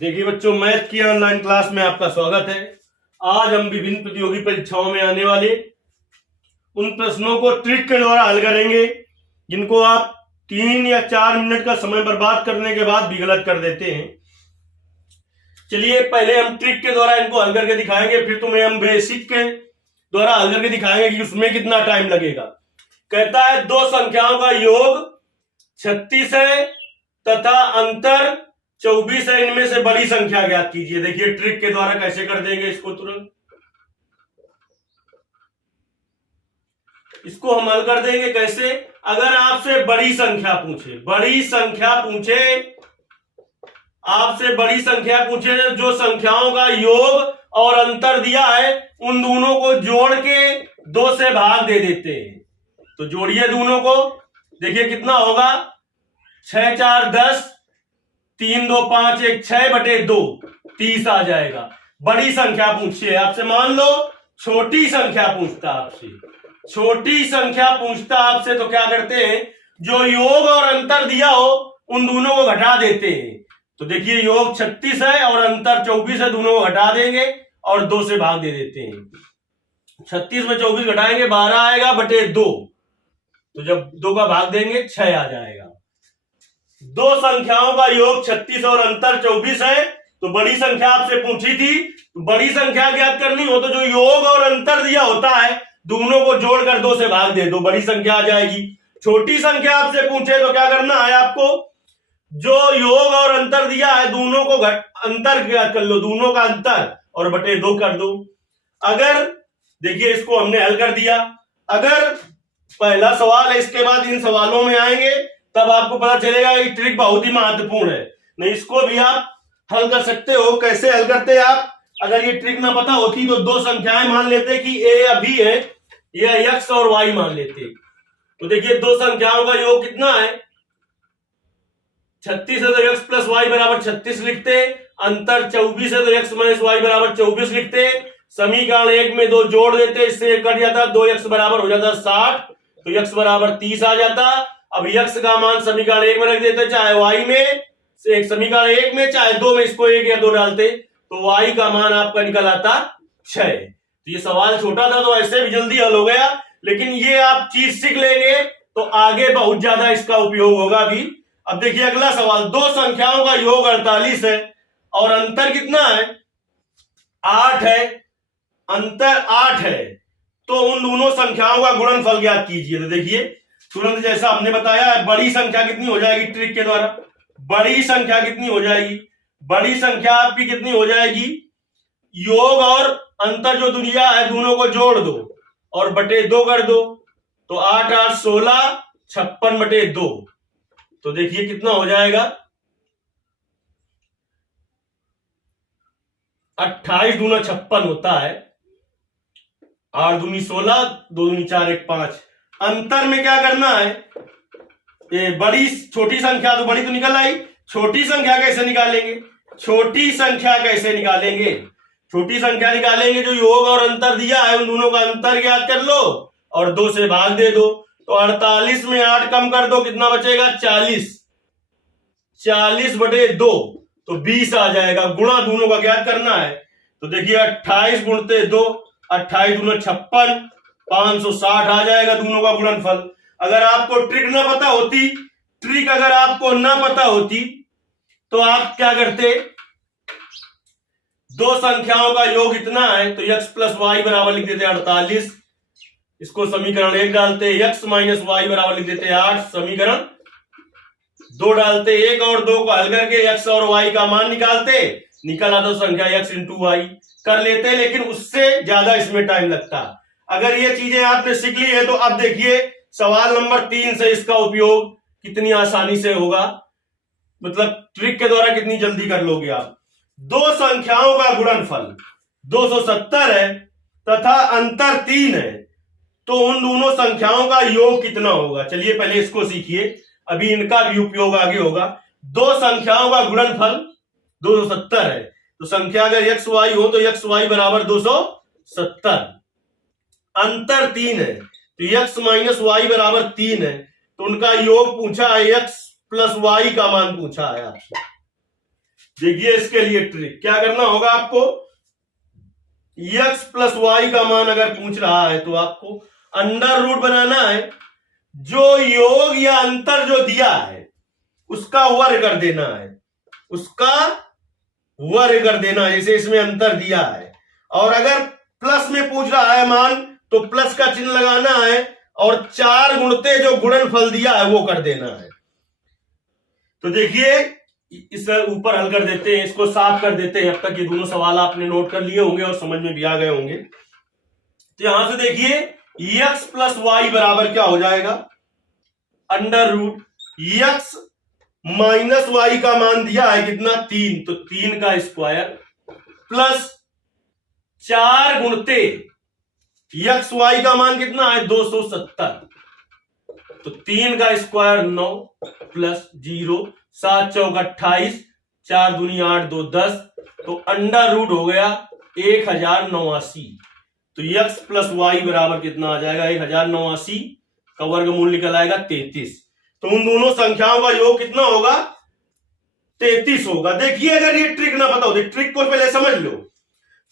देखिए बच्चों, मैथ की ऑनलाइन क्लास में आपका स्वागत है। आज हम विभिन्न प्रतियोगी परीक्षाओं में आने वाले उन प्रश्नों को ट्रिक के द्वारा हल करेंगे जिनको आप 3 या 4 मिनट का समय बर्बाद करने के बाद भी गलत कर देते हैं। चलिए पहले हम ट्रिक के द्वारा इनको हल करके दिखाएंगे, फिर तुम्हें हम बेसिक के द्वारा हल करके दिखाएंगे कि उसमें कितना टाइम लगेगा। कहता है दो संख्याओं का योग 36 है तथा अंतर 24 है, इनमें से बड़ी संख्या ज्ञात कीजिए। देखिए ट्रिक के द्वारा कैसे कर देंगे इसको। तुरंत इसको हम हल कर देंगे कैसे। अगर आपसे बड़ी संख्या पूछे, आपसे बड़ी संख्या पूछे जो संख्याओं का योग और अंतर दिया है उन दोनों को जोड़ के 2 से भाग दे देते हैं। तो जोड़िए दोनों को, देखिए कितना होगा। 6 4 10, 3 2 5 1 6/2 30 आ जाएगा। बड़ी संख्या पूछिए आपसे, मान लो छोटी संख्या पूछता आपसे, तो क्या करते हैं, जो योग और अंतर दिया हो उन दोनों को घटा देते हैं। तो देखिए योग 36 है और अंतर 24 है, दोनों को घटा देंगे और 2 से भाग दे देते हैं। 36 में 24 घटाएंगे 12 आएगा बटे 2, तो जब 2 का भाग देंगे 6 आ जाएगा। दो संख्याओं का योग 36 और अंतर 24 है, तो बड़ी संख्या आपसे पूछी थी। तो बड़ी संख्या ज्ञात करनी हो तो जो योग और अंतर दिया होता है दोनों को जोड़कर 2 से भाग दे दो, बड़ी संख्या आ जाएगी। छोटी संख्या आपसे पूछे तो क्या करना है आपको, जो योग और अंतर दिया है दोनों को अंतर ज्ञात कर लो, दोनों का अंतर और बटे 2 कर दो। अगर देखिए इसको हमने हल कर दिया। अगर पहला सवाल है, इसके बाद इन सवालों में आएंगे तब आपको पता चलेगा कि ट्रिक बहुत ही महत्वपूर्ण है। नहीं, इसको भी आप हल कर सकते हो। कैसे हल करते हैं आप, अगर ये ट्रिक ना पता होती तो 2 संख्याएं मान लेते कि a या b है, या x और y मान लेते। तो देखिए 2 संख्याओं का योग कितना है, 36 है तो x प्लस वाई बराबर 36 लिखते। अंतर 24 है तो x माइनस वाई बराबर 24 लिखते। समीकरण 1 में 2 जोड़ देते, इससे 1 कट जाता, 2x बराबर हो जाता 60, तो x बराबर 30 आ जाता। अब x का मान समीकरण 1 में रख देते, चाहे y में से समीकरण 1 में चाहे 2 में, इसको 1 या 2 डालते तो y का मान आपका निकल आता 6। तो ये सवाल छोटा था तो ऐसे भी जल्दी हल हो गया, लेकिन ये आप चीज सीख लेंगे तो आगे बहुत ज्यादा इसका उपयोग होगा भी। अब देखिए अगला सवाल, दो संख्याओं का योग 48 है और अंतर कितना है, 8 है। अंतर 8 है तो उन दोनों संख्याओं का गुणनफल ज्ञात कीजिए। तो देखिए तुरंत जैसा हमने बताया है, बड़ी संख्या कितनी हो जाएगी ट्रिक के द्वारा, बड़ी संख्या कितनी हो जाएगी, बड़ी संख्या आपकी कितनी हो जाएगी, योग और अंतर जो दुनिया है दोनों को जोड़ दो और बटे 2 कर दो, तो 8 8 16 56/2। तो देखिए कितना हो जाएगा, 28 दूना 56 होता है, 8 दूनी 16, 2 दूनी 4 1 5। अंतर में क्या करना है, ये बड़ी छोटी संख्या तो बड़ी तो निकल आई, छोटी संख्या कैसे निकालेंगे, छोटी संख्या निकालेंगे जो योग और अंतर दिया है उन दोनों का अंतर ज्ञात कर लो और 2 से भाग दे दो। तो 48 में 8 कम कर दो, कितना बचेगा 40, 40/2 तो 20 आ जाएगा। गुणा दोनों का ज्ञात करना है, तो देखिए 28 गुणते 2, 28 दूना 56, 560 आ जाएगा दोनों का गुणनफल। अगर आपको ट्रिक ना पता होती तो आप क्या करते, दो संख्याओं का योग इतना है तो x प्लस वाई बराबर लिख देते 48, इसको समीकरण 1 डालते, x माइनस वाई बराबर लिख देते 8, समीकरण 2 डालते, 1 और 2 को हल करके x और y का मान निकालते, निकल आता संख्या x इंटू वाई कर लेते, लेकिन उससे ज्यादा इसमें टाइम लगता। अगर ये चीजें आपने सीख ली है तो अब देखिए सवाल नंबर 3 से इसका उपयोग कितनी आसानी से होगा, मतलब ट्रिक के द्वारा कितनी जल्दी कर लोगे आप। दो संख्याओं का गुणनफल 270 है तथा अंतर 3 है, तो उन दोनों संख्याओं का योग कितना होगा। चलिए पहले इसको सीखिए, अभी इनका भी उपयोग आगे होगा। दो संख्याओं का गुणनफल 270 है, तो संख्या अगर एक्स वाई हो तो एक्स वाई बराबर 270, अंतर 3 है तो x माइनस वाई बराबर 3 है, तो उनका योग पूछा है, x प्लस वाई का मान पूछा है आपसे। देखिए इसके लिए ट्रिक क्या करना होगा आपको, x प्लस वाई का मान अगर पूछ रहा है तो आपको अंडर रूट बनाना है, जो योग या अंतर जो दिया है उसका वर्ग कर देना है, उसका वर्ग कर देना है, जैसे इसमें अंतर दिया है। और अगर प्लस में पूछ रहा है मान तो प्लस का चिन्ह लगाना है और 4 गुणते जो गुणनफल दिया है वो कर देना है। तो देखिए इस ऊपर हल कर देते हैं, इसको साफ कर देते हैं। अब तक ये दोनों सवाल आपने नोट कर लिए होंगे और समझ में भी आ गए होंगे। तो यहां से देखिए x प्लस वाई बराबर क्या हो जाएगा, under root x minus y का मान दिया है कितना 3, तो 3 का स्क्वायर प्लस 4 गुणते x वाई का मान कितना है 270, तो 3 का स्क्वायर 9 प्लस 0, 7 चौक 28, 4 दूनी 8 2 10, तो अंडर रूट हो गया 1089। तो x प्लस वाई बराबर कितना आ जाएगा 1089 का वर्गमूल निकल आएगा 33। तो उन दोनों संख्याओं का योग कितना होगा 33 होगा। देखिए अगर ये ट्रिक ना पता हो, ट्रिक को पहले समझ लो।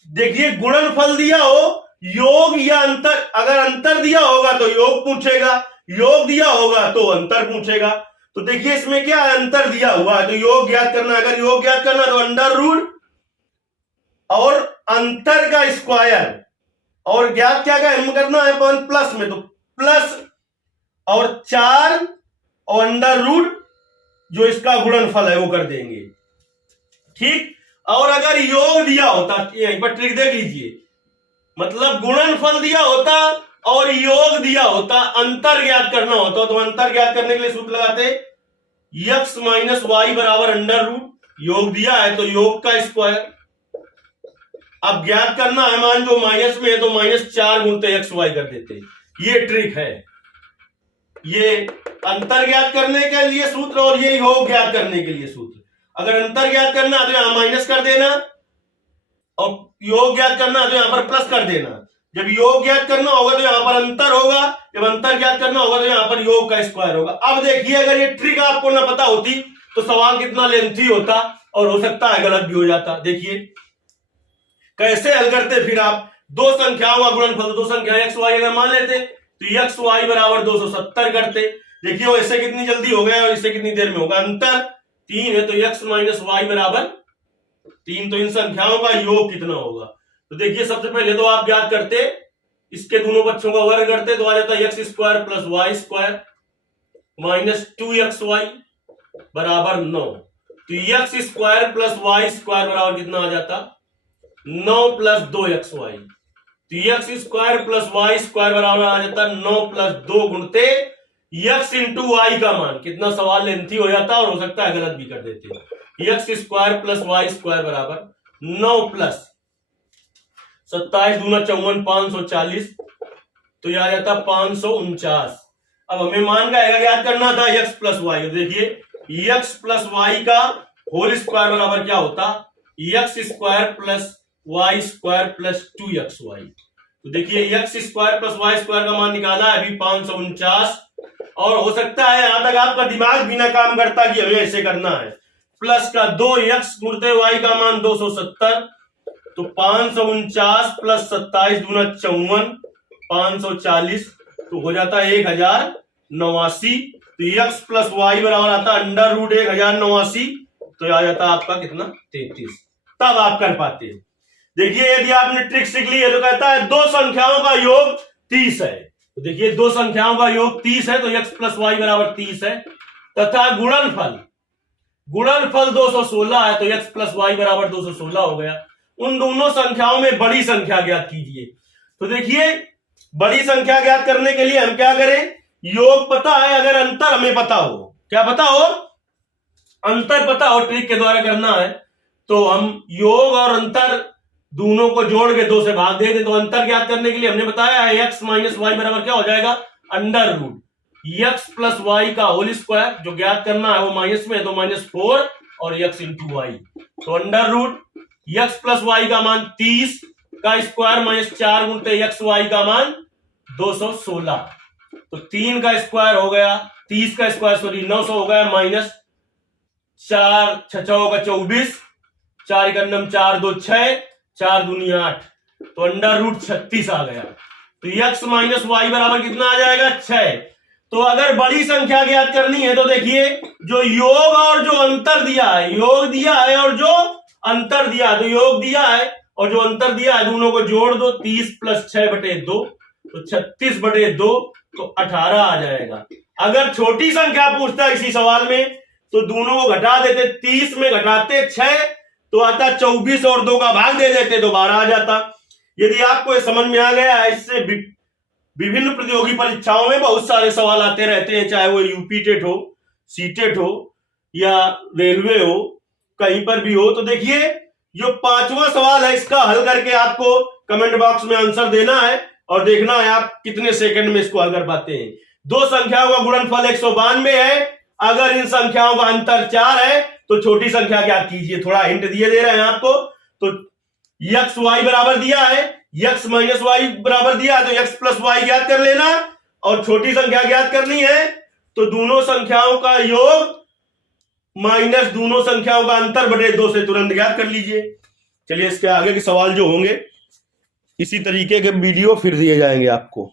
देखिए गुणनफल दिया हो, योग या अंतर, अगर अंतर दिया होगा तो योग पूछेगा, योग दिया होगा तो अंतर पूछेगा। तो देखिए इसमें क्या है, अंतर दिया हुआ है तो योग ज्ञात करना, अगर योग ज्ञात करना तो अंडर रूट और अंतर का स्क्वायर, और ज्ञात क्या करना है प्लस में, तो प्लस और 4 और अंडर रूट जो इसका गुणनफल है वो कर देंगे, ठीक। और अगर योग दिया होता, यहीं पर ट्रिक देख लीजिए, मतलब गुणनफल दिया होता और योग दिया होता, अंतर ज्ञात करना होता, तो अंतर ज्ञात करने के लिए सूत्र लगाते x माइनस वाई बराबर अंडर रूट, योग दिया है तो योग का स्क्वायर, अब ज्ञात करना है मान जो माइनस में है तो -4 गुणते एक्स वाई कर देते। ये ट्रिक है, ये अंतर ज्ञात करने के लिए सूत्र और ये योग ज्ञात करने के लिए सूत्र। अगर अंतर ज्ञात करना है तो यहां माइनस कर देना और योग ज्ञात करना है तो यहां पर प्लस कर देना। जब योग ज्ञात करना होगा तो यहां पर अंतर होगा, जब अंतर ज्ञात करना होगा तो यहां पर योग का स्क्वायर होगा। अब देखिए अगर ये ट्रिक आपको ना पता होती तो सवाल कितना लेंथी होता और हो सकता है गलत भी हो जाता। देखिए कैसे हल करते, फिर आप दो संख्याओं का गुणनफल, दो संख्या एक्स वाई अगर मान लेते तो एक्स वाई बराबर 270 करते। देखिए वो इससे कितनी जल्दी हो गया और इससे कितनी देर में होगा, अंतर 3 है तो एक्स माइनस वाई बराबर 3, तो इन संख्याओं का योग कितना होगा। तो देखिए सबसे पहले तो आप ज्ञात करते, इसके दोनों बच्चों का वर्ग करते तो आ जाता x square plus y square minus 2xy बराबर 9, तो x square plus y square बराबर कितना आ जाता 9 प्लस 2xy, तो x square plus y square बराबर आ जाता 9 प्लस 2 गुणते x इंटू वाई का मान, कितना सवाल लेंथी हो जाता और हो सकता है गलत भी कर देते। X square plus y square बराबर 9 प्लस 27 दूना 54 540, तो यह आ जाता 549। अब हमें मान का ज्ञात करना था x प्लस वाई। देखिए x प्लस वाई का होल स्क्वायर बराबर क्या होता x square plus y square plus 2xy। तो देखिए x square plus y square का मान निकाला है अभी 549, और हो सकता है यहां तक आपका दिमाग भी ना काम करता कि हमें ऐसे करना है। प्लस का 2x गुणते वाई का मान 270, तो 549 प्लस 27 दूना 54 540, तो हो जाता है 1089। तो x प्लस वाई बराबर आता अंडर रूट 1089, तो आ जाता आपका कितना 33। तब आप कर पाते हैं। देखिए यदि आपने ट्रिक सीख ली है तो कहता है दो संख्याओं का योग 30 है, तो देखिए दो संख्याओं का योग 30 है तो x प्लस वाई बराबर 30 है, तथा गुणनफल 216 है तो x प्लस वाई बराबर 216 हो गया। उन दोनों संख्याओं में बड़ी संख्या ज्ञात कीजिए। तो देखिए बड़ी संख्या ज्ञात करने के लिए हम क्या करें, योग पता है, अगर अंतर हमें पता हो, क्या पता हो, अंतर पता हो, ट्रिक के द्वारा करना है तो हम योग और अंतर दोनों को जोड़ के 2 से भाग दे दे। तो अंतर ज्ञात करने के लिए हमने बताया है x माइनस वाई बराबर क्या हो जाएगा under root x plus y का होल स्क्वायर, जो ज्ञात करना है वो माइनस में है तो -4 और x इंटू वाई, तो under root x plus y का मान 30 का स्क्वायर -4 गुणते x वाई का मान 216, तो 3 का स्क्वायर हो गया 30 का स्क्वायर 900 हो गया -4 6 का 24 4 × 9 4 2 6, 4 दूनी 8, तो √36 आ गया। तो x - y बराबर कितना आ जाएगा? 6। तो अगर बड़ी संख्या ज्ञात करनी है तो देखिए जो योग और जो अंतर दिया है, योग दिया है और जो अंतर दिया है, तो योग दिया है और जो अंतर दिया है दोनों को जोड़ दो, 30 + 6/2, तो 36/2, तो 18 आ जाएगा। अगर छोटी संख्या पूछता है इसी सवाल में तो दोनों को घटा देते, 30 में घटाते 6 तो आता 24 और 2 का भाग दे देते तो 12 आ जाता। यदि आपको ये समझ में आ गया है, इससे विभिन्न प्रतियोगी परीक्षाओं में बहुत सारे सवाल आते रहते हैं, चाहे वो यूपी टेट हो, सीटेट हो या रेलवे हो, कहीं पर भी हो। तो देखिए जो 5वां सवाल है इसका हल करके आपको कमेंट बॉक्स में आंसर देना है और देखना है आप कितने सेकंड में इसको हल कर पाते हैं। दो संख्याओं का गुणनफल 192 है। अगर इन संख्याओं का अंतर 4 है तो छोटी संख्या क्या कीजिए, थोड़ा हिंट दे रहे हैं आपको। तो x y बराबर दिया है, x - y बराबर दिया है, तो x + y ज्ञात कर लेना और छोटी संख्या ज्ञात करनी है तो दोनों संख्याओं का योग माइनस दोनों संख्याओं का अंतर बटे 2 से तुरंत ज्ञात कर लीजिए। चलिए इसके आगे के सवाल जो होंगे इसी तरीके के वीडियो फिर दिए जाएंगे आपको।